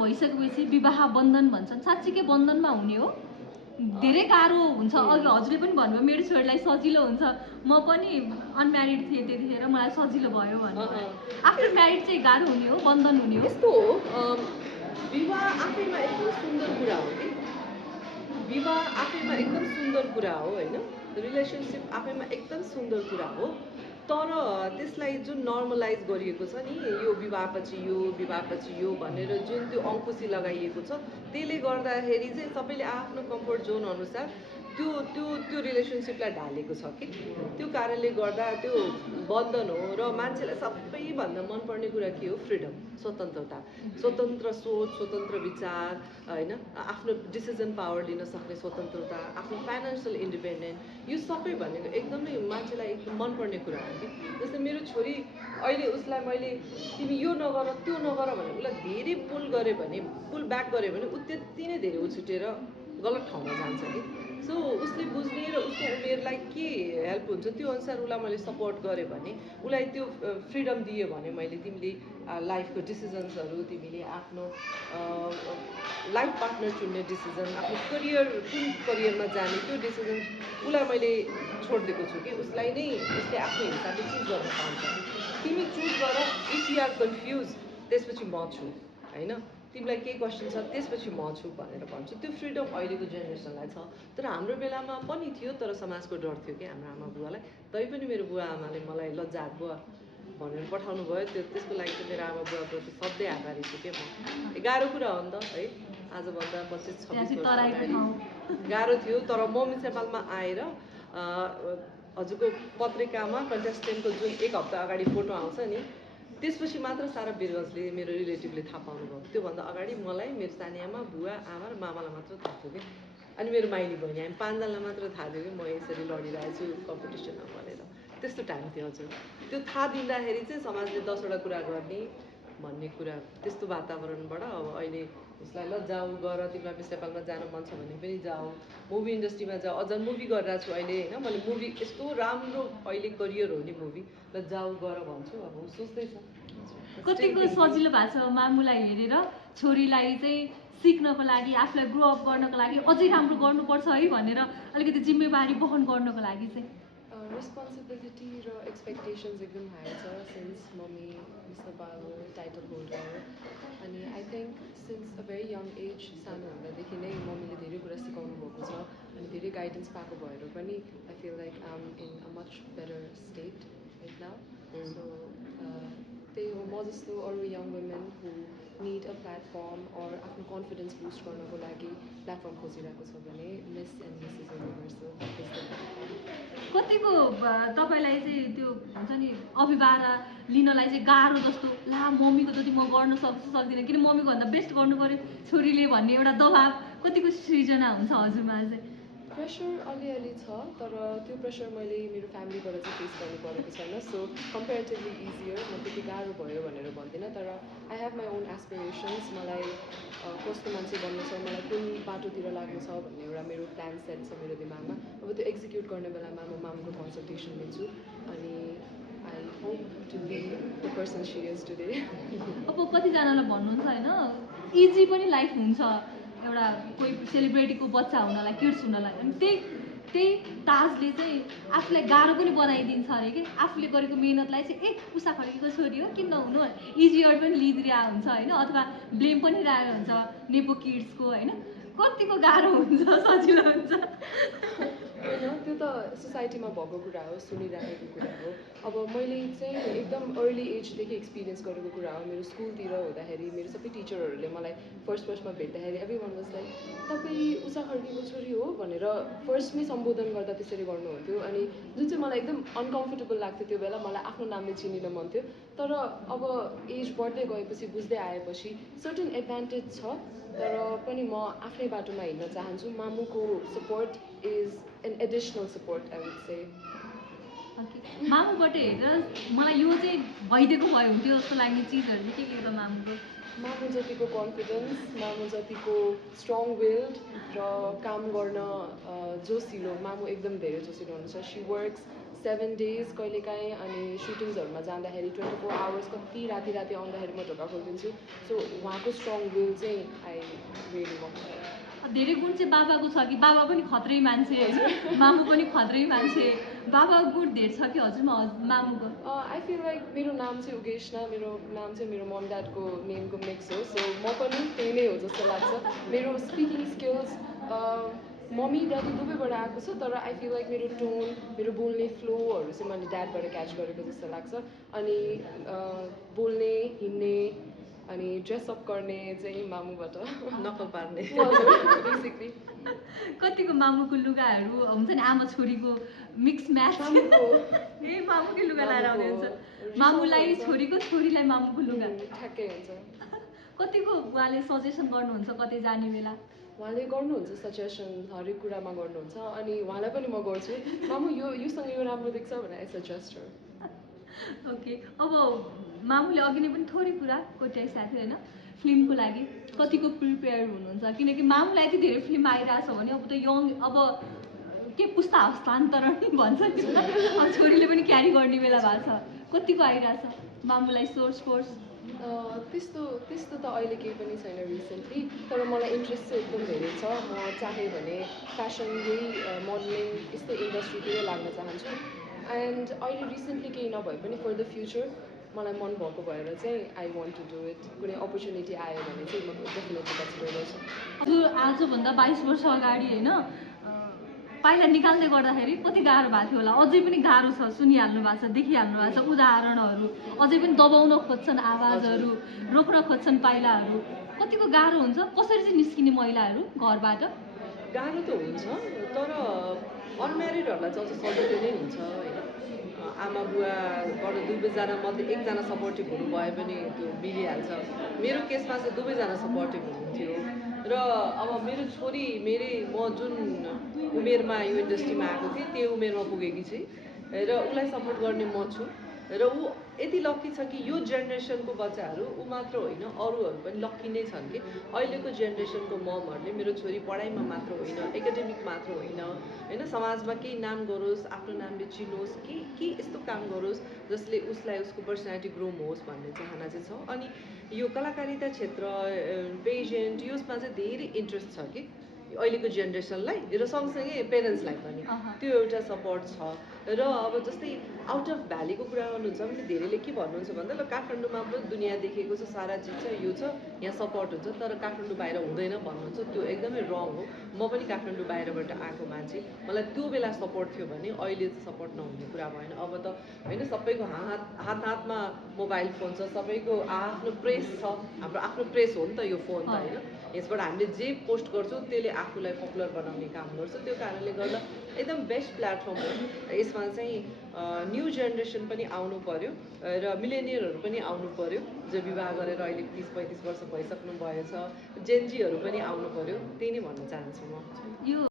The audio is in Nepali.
भइसकेपछि विवाह बन्धन भन्छन्, साँच्चीकै बन्धनमा हुने हो? धेरै गाह्रो हुन्छ। अघि हजुरले पनि भन्नुभयो मेरो छोरीलाई सजिलो हुन्छ, म पनि अनम्यारिड थिएँ त्यतिखेर, मलाई सजिलो भयो भन्नुभयो। आफ्टर म्यारिड चाहिँ गाह्रो हुने हो, बन्धन हुने हो? यस्तो हो, विवाह आफैमा एकदम सुन्दर कुरा हो कि, विवाह आफैमा एकदम सुन्दर कुरा हो होइन, रिलेसनसिप आफैमा एकदम सुन्दर कुरा हो। तर त्यसलाई जुन नर्मलाइज गरिएको छ नि, यो विवाहपछि यो भनेर जुन त्यो अङ्कुशी लगाइएको छ, त्यसले गर्दाखेरि चाहिँ सबैले आफ्नो कम्फर्ट जोन अनुसार त्यो त्यो त्यो रिलेसनसिपलाई ढालेको छ कि, त्यो कारणले गर्दा त्यो बन्धन हो। र मान्छेलाई सबैभन्दा मनपर्ने कुरा के हो? फ्रिडम, स्वतन्त्रता, स्वतन्त्र सोच, स्वतन्त्र विचार होइन, आफ्नो डिसिजन पावर लिन सक्ने स्वतन्त्रता, आफ्नो फाइनेन्सियल इन्डिपेन्डेन्ट, यो सबै भनेको एकदमै मान्छेलाई एकदम मनपर्ने कुरा हो कि। जस्तै मेरो छोरी अहिले, उसलाई मैले तिमी यो नगर त्यो नगर भने उसलाई धेरै पुल गरेँ भने, पुल ब्याक गरेँ भने ऊ त्यति नै धेरै उछुटेर गलत ठाउँमा जान्छ कि। सो उसले बुझ्ने र उसको उमेरलाई के हेल्प हुन्छ त्यो अनुसार उसलाई मैले सपोर्ट गरेँ भने, उसलाई त्यो फ्रिडम दियो भने मैले, तिमीले लाइफको डिसिजन्सहरू, तिमीले आफ्नो लाइफ पार्टनर चुन्ने डिसिजन, आफ्नो करियर कुन करियरमा जाने त्यो डिसिजन उसलाई मैले छोडिदिएको छु कि, उसलाई नै उसले आफ्नो हिसाबले चुज गर्न पाउँछ। तिमी चुज गर, इफ यु आर कन्फ्युज त्यसपछि म छु होइन, तिमीलाई केही क्वेसन छ त्यसपछि म छु भनेर भन्छु। त्यो फ्रिडम अहिलेको जेनेरेसनलाई छ। तर हाम्रो बेलामा पनि थियो, तर समाजको डर थियो कि हाम्रो आमा बुवालाई। तैपनि मेरो बुवा आमाले मलाई लज्जा बुवा भनेर पठाउनु भयो। त्यसको लागि चाहिँ मेरो आमा बुवाप्रति सधैँ आभारी छु कि म। गाह्रो कुरा हो नि त है, आजभन्दा 25-26 वर्ष अगाडि गाह्रो थियो। तर म मिस नेपालमा आएर हजुरको पत्रिकामा कन्टेस्टेन्टको जुन 1 हप्ता अगाडि फोटो आउँछ नि, त्यसपछि मात्र सारा बिरगन्जले, मेरो रिलेटिभले थाहा पाउनुभयो। त्योभन्दा अगाडि मलाई, मेरो सानी आमा, बुवा आमा र मामालाई मात्र थाहा थियो कि। अनि मेरो माइली बहिनी, हामी 5 जनालाई मात्र थाहा थियो कि म यसरी लडिरहेको छु कम्पिटिसनमा भनेर। त्यस्तो टाइम थियो हजुर। त्यो थाहा दिँदाखेरि चाहिँ समाजले 10वटा कुरा गर्ने भन्ने कुरा, त्यस्तो वातावरणबाट अब अहिले उसलाई ल जाऊ गर, तिमीलाई मिस नेपालमा जान मन छ भने पनि जाऊ, मुभी इन्डस्ट्रीमा जाऊ। अझ मुभी गरिरहेको छु अहिले होइन, मैले मुभी यस्तो राम्रो अहिले करियर हो नि मुभी, ल जाऊ गर भन्छु। अब ऊ सोच्दैछ कतिको सजिलो भएको छ मामुलाई हेरेर छोरीलाई चाहिँ सिक्नको लागि, आफूलाई ग्रो अप गर्नको लागि अझै राम्रो गर्नुपर्छ है भनेर अलिकति जिम्मेवारी वहन गर्नको लागि चाहिँ रेस्पोन्सिबिलिटी र एक्सपेक्टेसन्स एकदम हाई छ। सिन्स मम्मी मिस नेपाल हो, टाइटल होल्डर, अनि I think since a very young as, सानो हुँदादेखि नै मम्मीले धेरै कुरा सिकाउनु भएको छ अनि धेरै गाइडेन्स पाएको भएर पनि I feel like I am in a much better state right now. So त्यही हो, म जस्तो अरू young women who need a platform or आफ्नो कन्फिडेन्स बुस्ट गर्नको लागि प्लेटफर्म खोजिरहेको छ भने मिस एन्ड मिसेस युनिभर्स कतिको तपाईँलाई चाहिँ त्यो हुन्छ नि अभिभावना लिनलाई चाहिँ गाह्रो जस्तो, ला मम्मीको जति म गर्न सक्छु सक्दिनँ, किन मम्मीको भन्दा बेस्ट गर्नु पऱ्यो छोरीले भन्ने एउटा दबाब कतिको सृजना हुन्छ हजुरमा चाहिँ? प्रेसर अलिअलि छ, तर त्यो प्रेसर मैले मेरो फ्यामिलीबाट चाहिँ फेस गर्नु परेको छैन। सो कम्पेरिटिभली इजियर, म त्यति गाह्रो भयो भनेर भन्दिनँ। तर आई हेभ माई ओन एस्पिरेसन्स, मलाई कस्तो मान्छे बन्नु छ, मलाई कुन बाटोतिर लाग्नु छ भन्ने एउटा मेरो प्लान सेट छ मेरो दिमागमा। अब त्यो एक्जिक्युट गर्ने बेलामा म मामको कन्सल्टेसन लिन्छु अनि I hope to be the person she is today. अब कतिजनालाई भन्नुहुन्छ होइन, इजी पनि लाइफ हुन्छ एउटा कोही सेलिब्रेटीको बच्चा हुनलाई, किड्स हुनलाई, अनि त्यही ताजले चाहिँ आफूलाई गाह्रो पनि बनाइदिन्छ अरे कि। आफूले गरेको मेहनतलाई चाहिँ उषा खड्कीको छोरी हो किन नहुनु, इजियर पनि लिइदिरहेको हुन्छ होइन, अथवा ब्लेम पनि राखेको हुन्छ नेपो किड्सको होइन। कतिको गाह्रो हुन्छ सजिलो हुन्छ होइन, त्यो त सोसाइटीमा भएको कुरा हो, सुनिराखेको कुरा हो। अब मैले चाहिँ एकदम अर्ली एजदेखि एक्सपिरियन्स गरेको कुरा हो। मेरो स्कुलतिर हुँदाखेरि मेरो सबै टिचरहरूले मलाई फर्स्टमा भेट्दाखेरि एभ्री वान वाज लाइक तपाईँ उषा खड्कीको छोरी हो भनेर फर्स्टमै सम्बोधन गर्दा त्यसरी गर्नुहुन्थ्यो। अनि जुन चाहिँ मलाई एकदम अनकम्फर्टेबल लाग्थ्यो त्यो बेला, मलाई आफ्नो नामले चिनिन मन थियो। तर अब एज बढ्दै गएपछि, बुझ्दै आएपछि सर्टेन एडभान्टेज छ, तर पनि म आफ्नै बाटोमा हिँड्न चाहन्छु। मामुको support is an additional support I would say. मामुबाट हेरेर मलाई यो चाहिँ भइदिएको भए हुन्थ्यो जस्तो लाग्ने चिजहरू के त मामुको? मामु जतिको कन्फिडेन्स, मामु जतिको स्ट्रङ विल्ड र काम गर्न जोसिलो, मामु एकदम धेरै जोसिलो हुनुहुन्छ। सी वर्क्स 7 days कहिलेकाहीँ अनि सुटिङ्सहरूमा जाँदाखेरि 24 hours कति राति राति आउँदाखेरि म ढोका खोलिदिन्छु सो उहाँको स्ट्रङ विल चाहिँ आई रियली वान्ट धेरै गुण चाहिँ बाबाको छ कि बाबा पनि खत्रै मान्छे होइन मामु पनि खत्रै मान्छे बाबाको गुण धेरै छ कि हजुरमा मामुको आई फिल लाइक मेरो नाम चाहिँ उगेशना मेरो नाम चाहिँ मेरो मम ड्याडको नेमको मिक्स हो सो म पनि त्यही नै हो जस्तो लाग्छ मेरो स्पिकिङ स्किल्स मम्मी ड्याडी दुवैबाट आएको छ तर आई फिल लाइक मेरो टोन मेरो बोल्ने फ्लोहरू चाहिँ मैले ड्याडबाट क्याच गरेको जस्तो लाग्छ अनि बोल्ने हिँड्ने अनि ड्रेसअप गर्ने चाहिँ मामुबाट नकल पार्ने बेसिकली कतिको मामुको लुगाहरू हुन्छ नि आमा छोरीको मिक्स म्याच ए मामुकै लुगा लाएर आउने हुन्छ मामुलाई छोरीको छोरीलाई मामुको लुगा ठ्याक्कै हुन्छ कतिको उहाँले सजेसन गर्नुहुन्छ कतै जाने बेला उहाँले गर्नुहुन्छ सजेसन हरेक कुरामा गर्नुहुन्छ अनि उहाँलाई पनि म गर्छु मामु योसँग यो राम्रो देख्छ भनेर आई सजेस्ट ओके अब मामुले अघि नै पनि थोरै कुरा कोट्याइसकेको थियो होइन फिल्मको लागि कतिको प्रिपेयर हुनुहुन्छ किनकि मामुलाई यति धेरै फिल्म आइरहेछ भने अब त यङ अब के पुस्ता हस्तान्तरण भन्छ नि अब छोरीले पनि क्यारी गर्ने बेला भएको छ कतिको आइरहेछ मामुलाई सोर्स फोर्स त्यस्तो त अहिले केही पनि छैन रिसेन्टली तर मलाई इन्ट्रेस्ट चाहिँ एकदम धेरै छ म चाहेँ भने फ्यासन यही मोडलिङ यस्तै इन्डस्ट्रीतिरै लाग्न चाहन्छु एन्ड अहिले रिसेन्टली केही नभए पनि फर द फ्युचर मलाई मन भएको भएर चाहिँ I want to do it कुनै अपर्च्युनिटी आयो भने चाहिँ म डेफिनेटली कन्सिडर गर्छु हजुर आजभन्दा 22 वर्ष अगाडि होइन पाइला निकाल्दै गर्दाखेरि कति गाह्रो भएको थियो होला अझै पनि गाह्रो छ सुनिहाल्नु भएको छ देखिहाल्नु भएको छ उदाहरणहरू अझै पनि दबाउन खोज्छन् आवाजहरू रोक्न खोज्छन् पाइलाहरू कतिको गाह्रो हुन्छ कसरी चाहिँ निस्किने महिलाहरू घरबाट गाह्रो त हुन्छ तर अनम्यारिडहरूलाई चाहिँ अझ सजिलो नै हुन्छ होइन आमा बुवाबाट दुवैजना मध्ये एकजना सपोर्टिभहरू भए पनि त्यो मिलिहाल्छ मेरो केसमा चाहिँ दुवैजना सपोर्टिभ हुनुहुन्थ्यो र अब मेरो छोरी म जुन उमेरमा यो इन्डस्ट्रीमा आएको थिएँ त्यो उमेरमा पुगेकी चाहिँ र उसलाई सपोर्ट गर्ने म छु र ऊ यति लक्की छ कि यो जेनेरेसनको बच्चाहरू ऊ मात्र होइन अरूहरू पनि लक्की नै छन् कि अहिलेको जेनेरेसनको ममहरूले मेरो छोरी पढाइमा मात्र होइन एकाडेमिक मात्र होइन समाजमा केही नाम गरोस् आफ्नो नामले चिनोस् के यस्तो काम गरोस् जसले उसलाई उसको पर्सनालिटी ग्रोम होस् भन्ने चाहना चाहिँ छ अनि यो कलाकारिता क्षेत्र पेजेन्ट यसमा चाहिँ धेरै इन्ट्रेस्ट छ कि अहिलेको जेनेरेसनलाई र सँगसँगै पेरेन्ट्सलाई पनि त्यो एउटा सपोर्ट छ र अब जस्तै आउट अफ भ्यालीको कुरा गर्नुहुन्छ भने धेरैले के भन्नुहुन्छ भन्दा ल काठमाडौँमा पनि दुनियाँ देखेको छ सारा चिज छ यो छ यहाँ सपोर्ट हुन्छ तर काठमाडौँ बाहिर हुँदैन भन्नुहुन्छ त्यो एकदमै रङ हो म पनि काठमाडौँ बाहिरबाट आएको मान्छे मलाई त्यो बेला सपोर्ट थियो भने अहिले सपोर्ट नहुने कुरा भएन अब त होइन सबैको हातमा मोबाइल फोन छ सबैको आफ्नो प्रेस छ हाम्रो आफ्नो प्रेस हो नि त यो फोन त होइन यसबाट हामीले जे पोस्ट गर्छौँ त्यसले आफूलाई पपुलर बनाउने काम गर्छ त्यो कारणले गर्दा एकदम बेस्ट प्लेटफर्म हो यसमा चाहिँ न्यू जेनेरेसन पनि आउनु पर्यो र मिलेनियरहरू पनि आउनु पर्यो जो विवाह गरेर अहिले 30-35 वर्ष भइसक्नु भएछ जेनजीहरू पनि आउनु पर्यो त्यही नै भन्न चाहन्छु म यो